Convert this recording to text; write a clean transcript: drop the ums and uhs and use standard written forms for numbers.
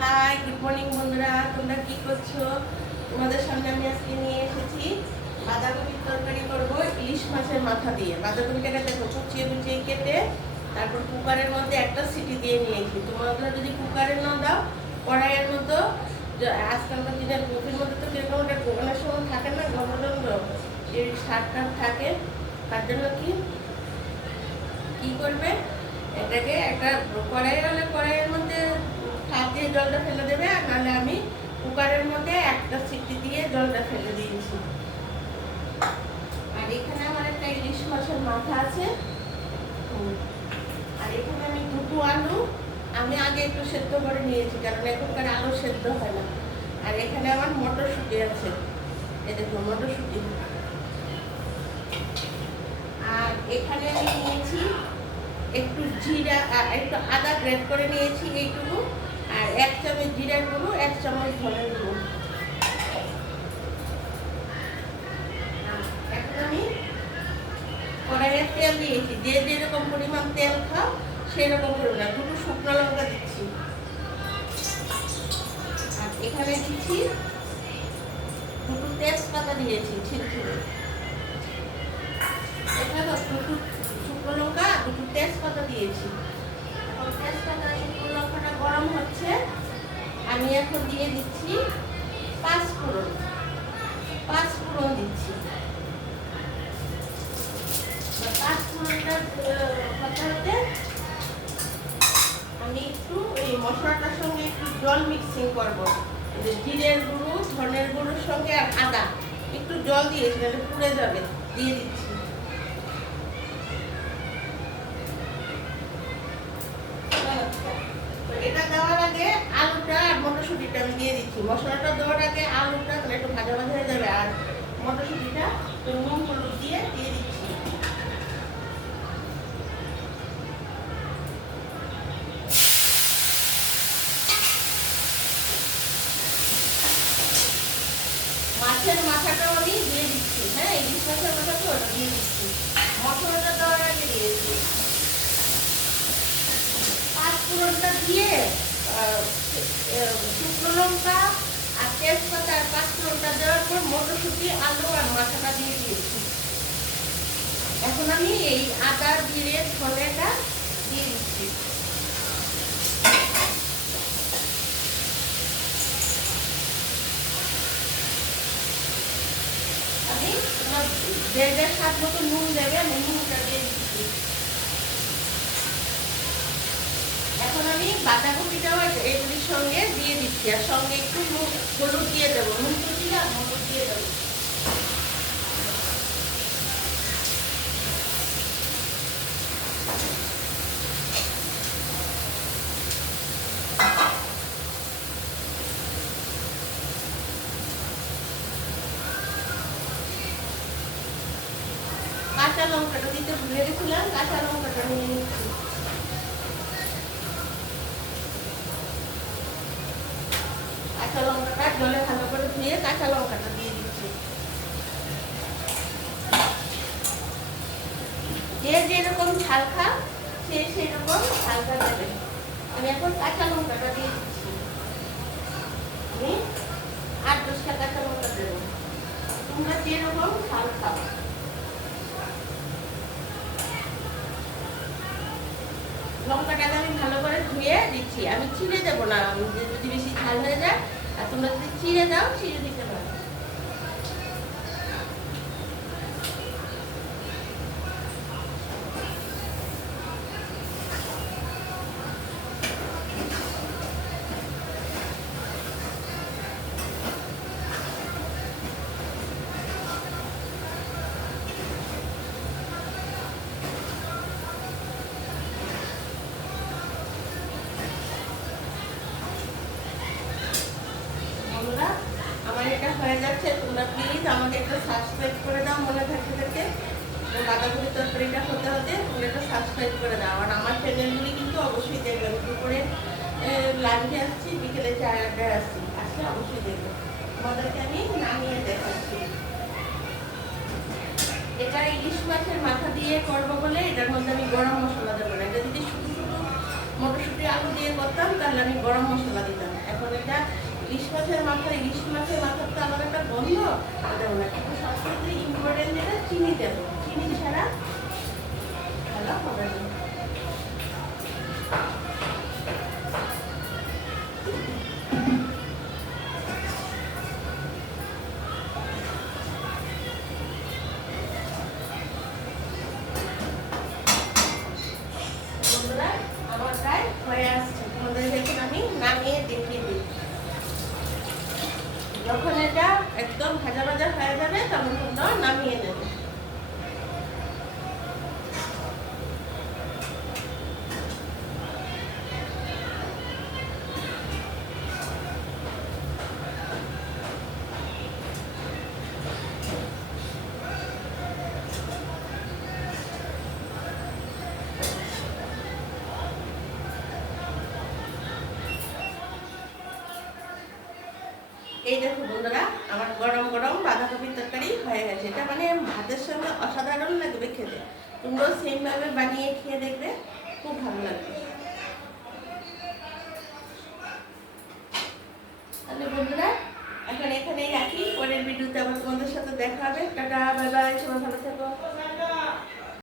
High, good morning বন্ধুরা, তোমরা কি করছো? তোমাদের সামনে আমি আজকে নিয়ে এসেছি বাঁধাকপির তরকারি করব ইলিশ মাছের মাথা দিয়ে। বাঁধাকপিটাকে দেখো কুচিয়ে কুচিয়ে কেটে তারপর কুকারের মধ্যে একটা সিটি দিয়ে নিয়েছি। তোমরা যদি কুকারে না দাও, কড়াইয়ের মতো, আজকালকার দিনের কপির মধ্যে তো কিরকম একটা অনেক সময় থাকে না, গন্ধ এই স্বাদটা থাকে। তার জন্য কি করবে, এটাকে একটা কড়াই হলে কড়াইয়ের মধ্যে হাত দিয়ে জলটা ফেলে দেবে, আর নাহলে আমি কুকারের মধ্যে একটা সিটি দিয়ে জলটা ফেলে দিয়েছি। আর এখানে আমার একটা ইলিশ মাছের মাথা আছে, আর এখানে আমি দুটো আলু আমি আগে একটু সেদ্ধ করে নিয়েছি, কারণ এখনকার আলু সেদ্ধ হয় না। আর এখানে আমার মটরশুঁটি আছে, এই দেখুন মটরশুঁটি। আর এখানে আমি নিয়েছি একটু জিরা, একটু আদা গ্রেট করে নিয়েছি এইটুকু, আর 1 চামচ জিরার গুঁড়ো, 1 চামচ ধনের গুঁড়ো। এখন আমি কড়াইয়ে তেল দিয়েছি, যে যেরকম পরিমাণ তেল খাও সেরকম পরিমাণ। দুটো শুকনো লঙ্কা দিচ্ছি, আর এখানে দিচ্ছি দুটো তেজপাতা দিয়েছি ছিলছিলো। এখানে দুটো শুকনো লঙ্কা আর দুটো তেজপাতা দিয়েছি। এখন তেজপাতা শুকনো লঙ্কাটা গরম হচ্ছে, আমি এখন দিয়ে দিচ্ছি পাঁচফোড়ন দিচ্ছি। পাঁচফোড়নটা হতে হতে আমি একটু এই মশলাটার সঙ্গে একটু জল মিক্সিং করবো। জিরের গুঁড়ো, ধনের গুঁড়োর সঙ্গে আর আদা একটু জল দিয়েছি, তাহলে পুড়ে যাবে, দিয়ে দিচ্ছি। এটা দেওয়ার আগে আলুটা আর মটরশুঁটিটা আমি দিয়ে দিচ্ছি। মশলাটা দেওয়ার আগে আলুটা তাহলে একটু ভাজা ভাজা হয়ে যাবে, আর মটরশুঁটিটা নুন হলুদ দিয়ে দিচ্ছি। মাছের মাথাটাও আমি দিয়ে দিচ্ছি, হ্যাঁ ইলিশ মাছের মাথাটাও ওটা দিয়ে দিচ্ছি। মশলাটা দেওয়ার আগে দিয়েছি। পাঁচফোড়নটা দিয়ে শুকনো লঙ্কা আর তেজপাতা আর পাঁচফোড়নটা দেওয়ার পর মটরশুঁটি, আলু আর মাথাটা দিয়ে দিয়েছি। এখন আমি এই আদা জিরে ধনেটা দিয়ে দিচ্ছি। আমি যে স্বাদ মতো নুন দেবে, আমি নুনটা দিয়ে দিচ্ছি। এখন আমি বাঁধাকপিটাও এগুলির সঙ্গে দিয়ে দিচ্ছি, আর সঙ্গে একটু হলুদ দিয়ে দেবো, নুন তো দিলাম, হলুদ দিয়ে দেবো। কাঁচা লঙ্কাটা দিতে ভুলে গেছিলাম, কাঁচা লঙ্কাটা নিয়ে নিচ্ছি। কাঁচা লঙ্কাটা জলে ভালো করে ধুয়ে কাঁচা লঙ্কাটা দিয়ে দিচ্ছি। যে যেরকম ঝাল খাও সে সেরকম ঝালটা দেবে। আমি এখন কাঁচা লঙ্কাটা দিয়ে দিচ্ছি। আমি 8-10টা কাঁচা লঙ্কা দেবো, তোমরা যেরকম ঝাল খাও। লঙ্কাটাকে আমি ভালো করে ধুয়ে দিচ্ছি, আমি চিড়ে দেবো না, যদি বেশি ঝাল হয়ে যায়। আর তোমরা যদি চিড়ে দাও, চিড়ে দিতে পারো। আমার এটা হয়ে যাচ্ছে, তোমরা প্লিজ আমাকে একটু সাবস্ক্রাইব করে দাও, মনে থাকতে থাকে। বাঁধাকপির তরকারিটা হতে হতে তোমরা একটু সাবস্ক্রাইব করে দাও। আর আমার চ্যানেলগুলি কিন্তু অবশ্যই দেখবেন। দুপুরে লাঞ্চে আসছি, বিকেলে 4-8টায় আসছি, আসলে অবশ্যই দেখবেন। তোমাদেরকে আমি নামিয়ে দেখাচ্ছি। এটা ইলিশ মাছের মাথা দিয়ে করবো বলে এটার মধ্যে আমি গরম মশলা দেবো না। এটা যদি শুধু শুধু মটরশুঁটি আলু দিয়ে করতাম তাহলে আমি গরম মশলা দিতাম। ইলিশ মাছের মাথার তো আলাদা একটা গন্ধ দেবো না, কিন্তু সবথেকে ইম্পর্টেন্ট যেটা চিনি দেবো, চিনি ছাড়া ভালো হবে না। বন্ধুরা আমার প্রায় হয়ে আসছে, তোমাদের দেখুন আমি নামিয়ে দেখিয়ে দিই। যখন এটা একদম ভাজা ভাজা হয়ে যাবে তখন তোমরা নামিয়ে নেবে। এই দেখো বন্ধুরা, আমার গরম গরম বাঁধাকপির তরকারি হয়ে গেছে। এটা মানে ভাতের সঙ্গে অসাধারণ লাগবে খেতে। তোমরাও সেমভাবে বানিয়ে খেয়ে দেখবে, খুব ভালো লাগবে। তাহলে বন্ধুরা এখন এখানেই রাখি, পরের ভিডিওতে আবার তোমাদের সাথে দেখা হবে। টাটা, বাই বাই, সবাই ভালো থেকো।